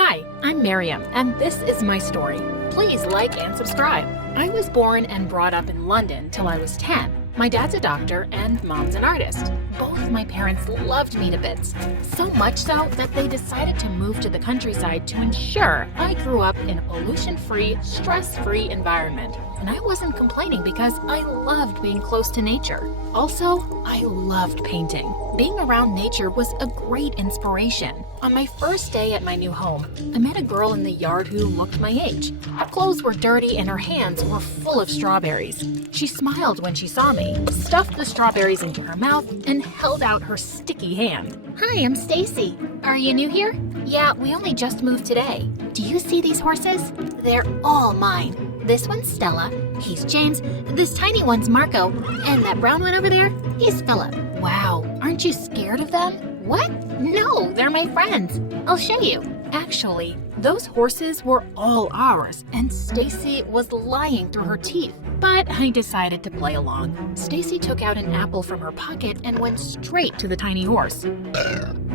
Hi, I'm Miriam, and this is my story. Please like and subscribe. I was born and brought up in London till I was 10. My dad's a doctor and mom's an artist. Both my parents loved me to bits, so much so that they decided to move to the countryside to ensure I grew up in a pollution-free, stress-free environment. And I wasn't complaining because I loved being close to nature. Also, I loved painting. Being around nature was a great inspiration. On my first day at my new home, I met a girl in the yard who looked my age. Her clothes were dirty and her hands were full of strawberries. She smiled when she saw me, stuffed the strawberries into her mouth, and held out her sticky hand. Hi, I'm Stacy. Are you new here? Yeah, we only just moved today. Do you see these horses? They're all mine. This one's Stella, he's James, this tiny one's Marco, and that brown one over there, he's Philip. Wow, aren't you scared of them? What? No, they're my friends. I'll show you. Actually, those horses were all ours, and Stacy was lying through her teeth. But I decided to play along. Stacy took out an apple from her pocket and went straight to the tiny horse.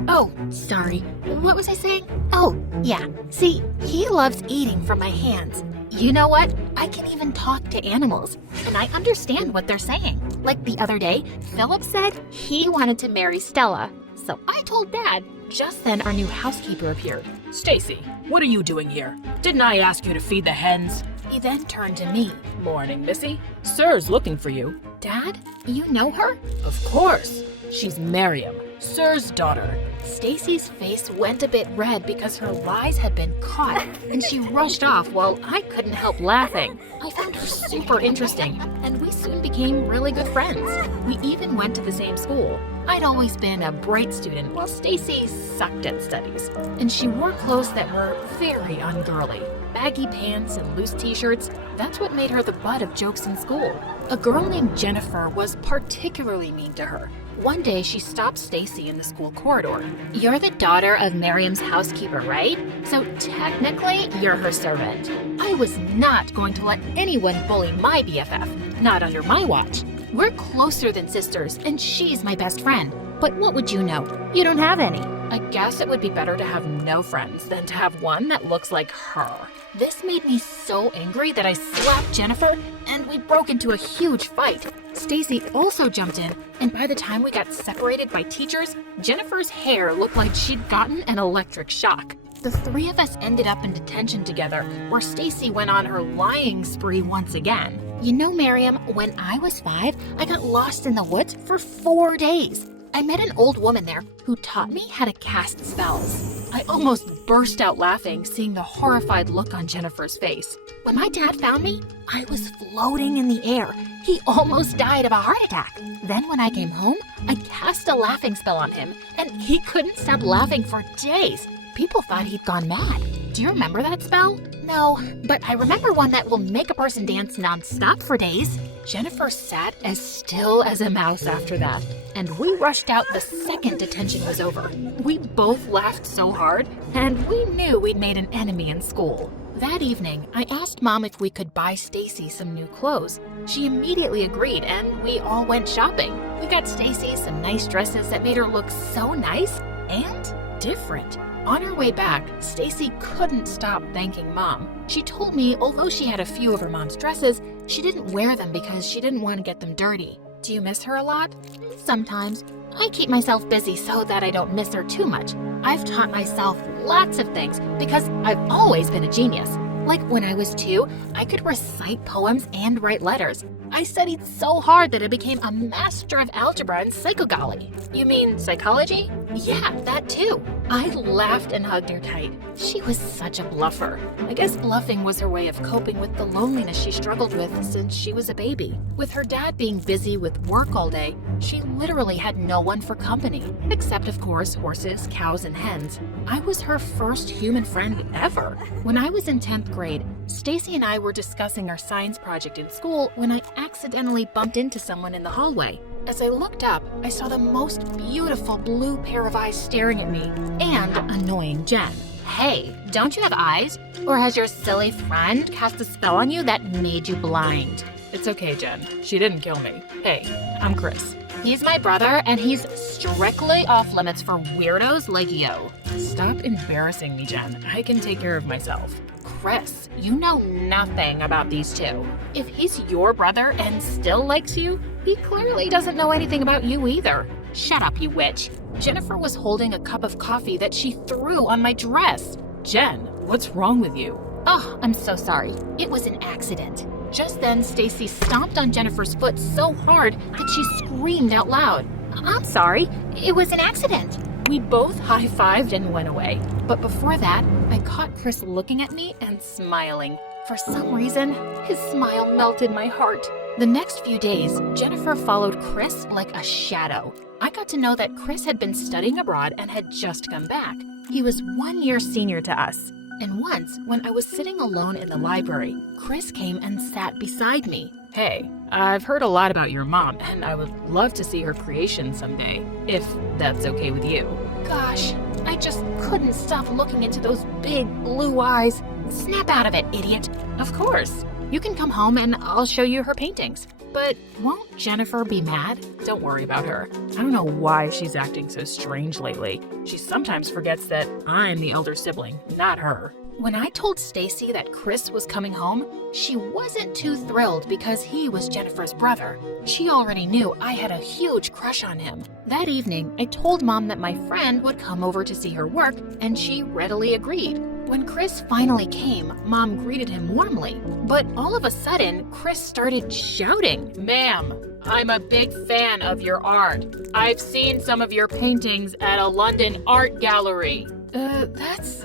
Oh, sorry. What was I saying? Oh, yeah. See, he loves eating from my hands. You know what? I can even talk to animals, and I understand what they're saying. Like the other day, Philip said he wanted to marry Stella. So I told Dad. Just then, our new housekeeper appeared. Stacy, what are you doing here? Didn't I ask you to feed the hens? He then turned to me. Morning, Missy. Sir's looking for you. Dad, you know her? Of course. She's Miriam, Sir's daughter. Stacy's face went a bit red because her lies had been caught, and she rushed off while I couldn't help laughing. I found her super interesting, and we soon became really good friends. We even went to the same school. I'd always been a bright student while Stacy sucked at studies, and she wore clothes that were very ungirly. Baggy pants and loose t-shirts, that's what made her the butt of jokes in school. A girl named Jennifer was particularly mean to her. One day, she stopped Stacy in the school corridor. You're the daughter of Miriam's housekeeper, right? So technically, you're her servant. I was not going to let anyone bully my BFF, not under my watch. We're closer than sisters, and she's my best friend. But what would you know? You don't have any. I guess it would be better to have no friends than to have one that looks like her. This made me so angry that I slapped Jennifer, and we broke into a huge fight. Stacy also jumped in, and by the time we got separated by teachers, Jennifer's hair looked like she'd gotten an electric shock. The three of us ended up in detention together, where Stacy went on her lying spree once again. You know, Miriam, when I was 5, I got lost in the woods for 4 days. I met an old woman there who taught me how to cast spells. I almost burst out laughing, seeing the horrified look on Jennifer's face. When my dad found me, I was floating in the air. He almost died of a heart attack. Then when I came home, I cast a laughing spell on him, and he couldn't stop laughing for days. People thought he'd gone mad. Do you remember that spell? No, but I remember one that will make a person dance nonstop for days. Jennifer sat as still as a mouse after that, and we rushed out the second detention was over. We both laughed so hard, and we knew we'd made an enemy in school. That evening, I asked Mom if we could buy Stacy some new clothes. She immediately agreed, and we all went shopping. We got Stacy some nice dresses that made her look so nice and different. On her way back, Stacy couldn't stop thanking Mom. She told me although she had a few of her mom's dresses, she didn't wear them because she didn't want to get them dirty. Do you miss her a lot? Sometimes. I keep myself busy so that I don't miss her too much. I've taught myself lots of things because I've always been a genius. Like when I was 2, I could recite poems and write letters. I studied so hard that I became a master of algebra and psychogally. You mean psychology? Yeah, that too. I laughed and hugged her tight. She was such a bluffer. I guess bluffing was her way of coping with the loneliness she struggled with since she was a baby. With her dad being busy with work all day, she literally had no one for company, except of course horses, cows, and hens. I was her first human friend ever. When I was in 10th grade, Stacy and I were discussing our science project in school when I accidentally bumped into someone in the hallway. As I looked up, I saw the most beautiful blue pair of eyes staring at me, and annoying Jen. Hey, don't you have eyes? Or has your silly friend cast a spell on you that made you blind? It's okay, Jen. She didn't kill me. Hey, I'm Chris. He's my brother, and he's strictly off limits for weirdos like you. Stop embarrassing me, Jen. I can take care of myself. Chris, you know nothing about these two. If he's your brother and still likes you, he clearly doesn't know anything about you either. Shut up, you witch. Jennifer was holding a cup of coffee that she threw on my dress. Jen, what's wrong with you? Oh, I'm so sorry. It was an accident. Just then, Stacy stomped on Jennifer's foot so hard that she screamed out loud. I'm sorry. It was an accident. We both high-fived and went away. But before that, I caught Chris looking at me and smiling. For some reason, his smile melted my heart. The next few days, Jennifer followed Chris like a shadow. I got to know that Chris had been studying abroad and had just come back. He was 1 year senior to us. And once, when I was sitting alone in the library, Chris came and sat beside me. Hey, I've heard a lot about your mom, and I would love to see her creation someday, if that's okay with you. Gosh, I just couldn't stop looking into those big blue eyes. Snap out of it, idiot. Of course. You can come home and I'll show you her paintings. But won't Jennifer be mad? Don't worry about her. I don't know why she's acting so strange lately. She sometimes forgets that I'm the elder sibling, not her. When I told Stacy that Chris was coming home, she wasn't too thrilled because he was Jennifer's brother. She already knew I had a huge crush on him. That evening, I told Mom that my friend would come over to see her work, and she readily agreed. When Chris finally came, Mom greeted him warmly. But all of a sudden, Chris started shouting. Ma'am, I'm a big fan of your art. I've seen some of your paintings at a London art gallery. That's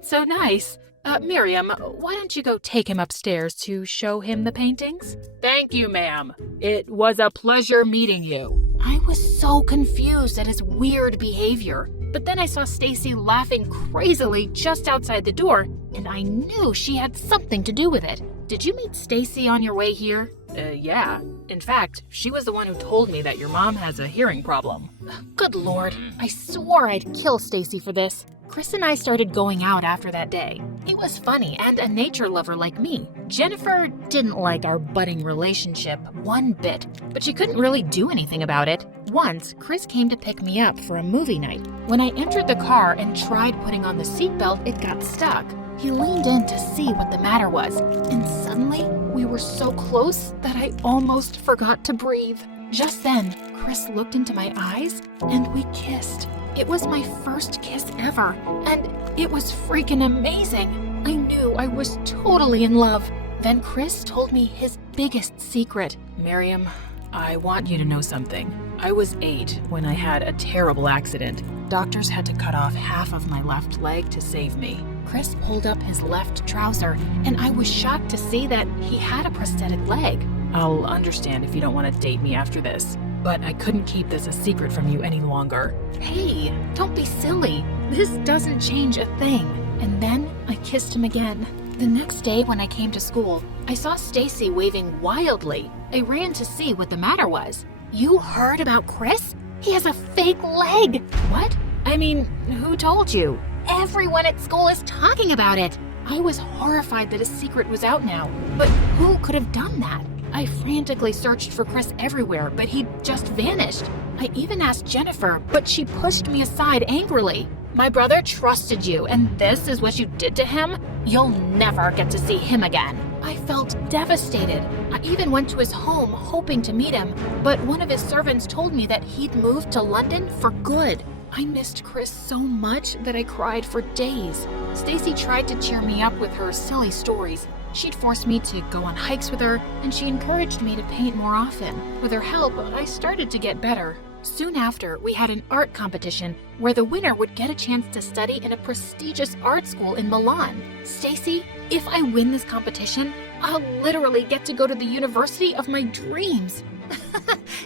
so nice. Miriam, why don't you go take him upstairs to show him the paintings? Thank you, ma'am. It was a pleasure meeting you. I was so confused at his weird behavior. But then I saw Stacy laughing crazily just outside the door, and I knew she had something to do with it. Did you meet Stacy on your way here? Yeah. In fact, she was the one who told me that your mom has a hearing problem. Good Lord, I swore I'd kill Stacy for this. Chris and I started going out after that day. He was funny and a nature lover like me. Jennifer didn't like our budding relationship one bit, but she couldn't really do anything about it. Once, Chris came to pick me up for a movie night. When I entered the car and tried putting on the seatbelt, it got stuck. He leaned in to see what the matter was, and suddenly, we were so close that I almost forgot to breathe. Just then, Chris looked into my eyes, and we kissed. It was my first kiss ever, and it was freaking amazing. I knew I was totally in love. Then Chris told me his biggest secret. Miriam, I want you to know something. I was 8 when I had a terrible accident. Doctors had to cut off half of my left leg to save me. Chris pulled up his left trouser, and I was shocked to see that he had a prosthetic leg. I'll understand if you don't want to date me after this, but I couldn't keep this a secret from you any longer. Hey, don't be silly. This doesn't change a thing. And then I kissed him again. The next day when I came to school, I saw Stacy waving wildly. I ran to see what the matter was. You heard about Chris? He has a fake leg. What? I mean, who told you? Everyone at school is talking about it. I was horrified that a secret was out now, but who could have done that? I frantically searched for Chris everywhere, but he just vanished. I even asked Jennifer, but she pushed me aside angrily. My brother trusted you, and this is what you did to him? You'll never get to see him again. I felt devastated. I even went to his home hoping to meet him, but one of his servants told me that he'd moved to London for good. I missed Chris so much that I cried for days. Stacy tried to cheer me up with her silly stories. She'd force me to go on hikes with her, and she encouraged me to paint more often. With her help, I started to get better. Soon after, we had an art competition where the winner would get a chance to study in a prestigious art school in Milan. Stacy, if I win this competition, I'll literally get to go to the university of my dreams.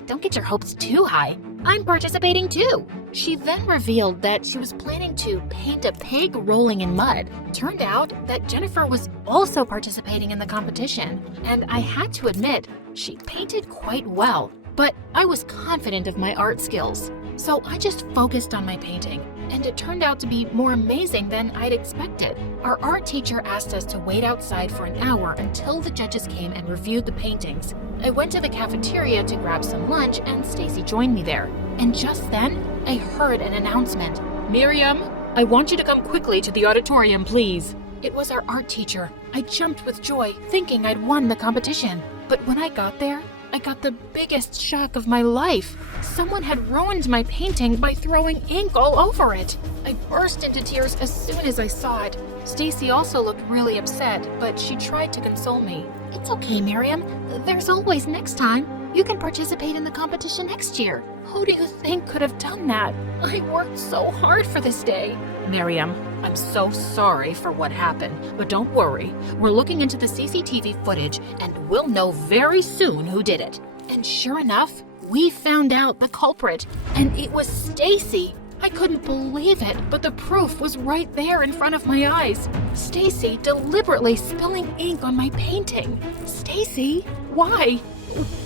Don't get your hopes too high. I'm participating too. She then revealed that she was planning to paint a pig rolling in mud. Turned out that Jennifer was also participating in the competition, and I had to admit, she painted quite well, but I was confident of my art skills. So I just focused on my painting, and it turned out to be more amazing than I'd expected. Our art teacher asked us to wait outside for an hour until the judges came and reviewed the paintings. I went to the cafeteria to grab some lunch, and Stacy joined me there. And just then, I heard an announcement. Miriam, I want you to come quickly to the auditorium, please. It was our art teacher. I jumped with joy, thinking I'd won the competition. But when I got there, I got the biggest shock of my life. Someone had ruined my painting by throwing ink all over it. I burst into tears as soon as I saw it. Stacy also looked really upset, but she tried to console me. It's okay, Miriam. There's always next time. You can participate in the competition next year. Who do you think could have done that? I worked so hard for this day. Miriam, I'm so sorry for what happened, but don't worry. We're looking into the CCTV footage and we'll know very soon who did it. And sure enough, we found out the culprit, and it was Stacy. I couldn't believe it, but the proof was right there in front of my eyes. Stacy deliberately spilling ink on my painting. Stacy, why?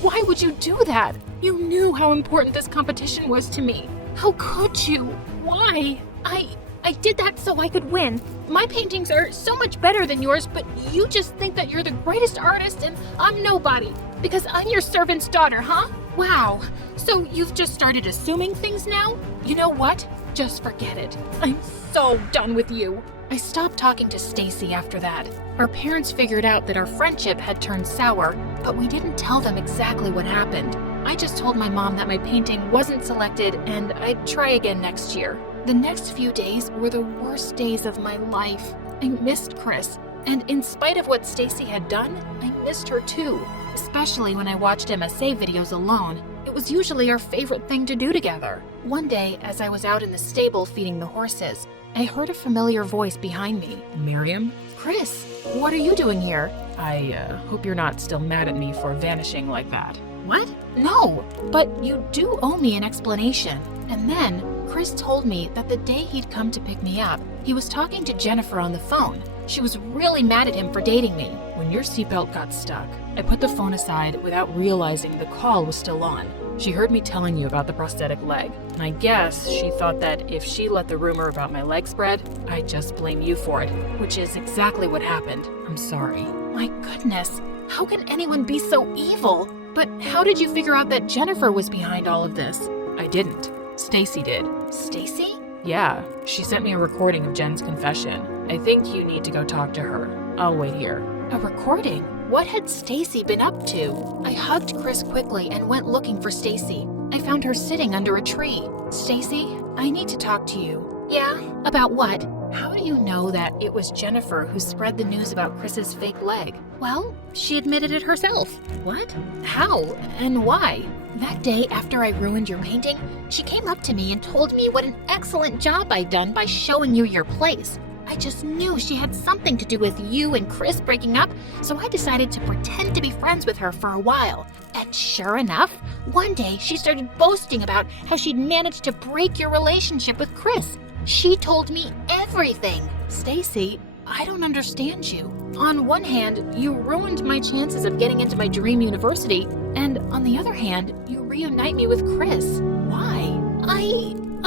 Why would you do that? You knew how important this competition was to me. How could you? Why? I did that so I could win. My paintings are so much better than yours, but you just think that you're the greatest artist and I'm nobody because I'm your servant's daughter, huh? Wow. So you've just started assuming things now? You know what? Just forget it. I'm so done with you. I stopped talking to Stacy after that. Our parents figured out that our friendship had turned sour, but we didn't tell them exactly what happened. I just told my mom that my painting wasn't selected and I'd try again next year. The next few days were the worst days of my life. I missed Chris, and in spite of what Stacy had done, I missed her too, especially when I watched MSA videos alone. It was usually our favorite thing to do together. One day, as I was out in the stable feeding the horses, I heard a familiar voice behind me. Miriam? Chris, what are you doing here? I hope you're not still mad at me for vanishing like that. What? No, but you do owe me an explanation. And then, Chris told me that the day he'd come to pick me up, he was talking to Jennifer on the phone. She was really mad at him for dating me. When your seatbelt got stuck, I put the phone aside without realizing the call was still on. She heard me telling you about the prosthetic leg, and I guess she thought that if she let the rumor about my leg spread, I'd just blame you for it, which is exactly what happened. I'm sorry. My goodness, how can anyone be so evil? But how did you figure out that Jennifer was behind all of this? I didn't. Stacy did. Stacy? Yeah, she sent me a recording of Jen's confession. I think you need to go talk to her. I'll wait here. A recording? What had Stacy been up to? I hugged Chris quickly and went looking for Stacy. I found her sitting under a tree. Stacy, I need to talk to you. Yeah? About what? How do you know that it was Jennifer who spread the news about Chris's fake leg? Well, she admitted it herself. What? How? And why? That day after I ruined your painting, she came up to me and told me what an excellent job I'd done by showing you your place. I just knew she had something to do with you and Chris breaking up, so I decided to pretend to be friends with her for a while. And sure enough, one day she started boasting about how she'd managed to break your relationship with Chris. She told me everything. Stacy, I don't understand you. On one hand, you ruined my chances of getting into my dream university, and on the other hand, you reunite me with Chris. Why?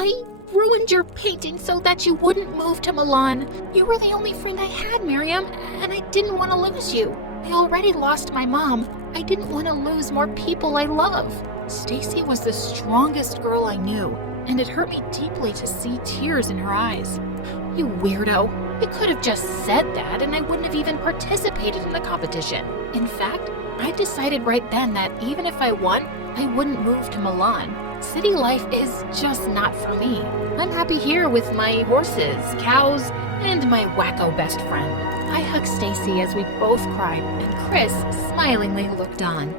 I ruined your painting so that you wouldn't move to Milan. You were the only friend I had, Miriam, and I didn't want to lose you. I already lost my mom. I didn't want to lose more people I love. Stacy was the strongest girl I knew, and it hurt me deeply to see tears in her eyes. You weirdo. You could have just said that and I wouldn't have even participated in the competition. In fact, I decided right then that even if I won, I wouldn't move to Milan. City life is just not for me. I'm happy here with my horses, cows, and my wacko best friend. I hugged Stacy as we both cried, and Chris smilingly looked on.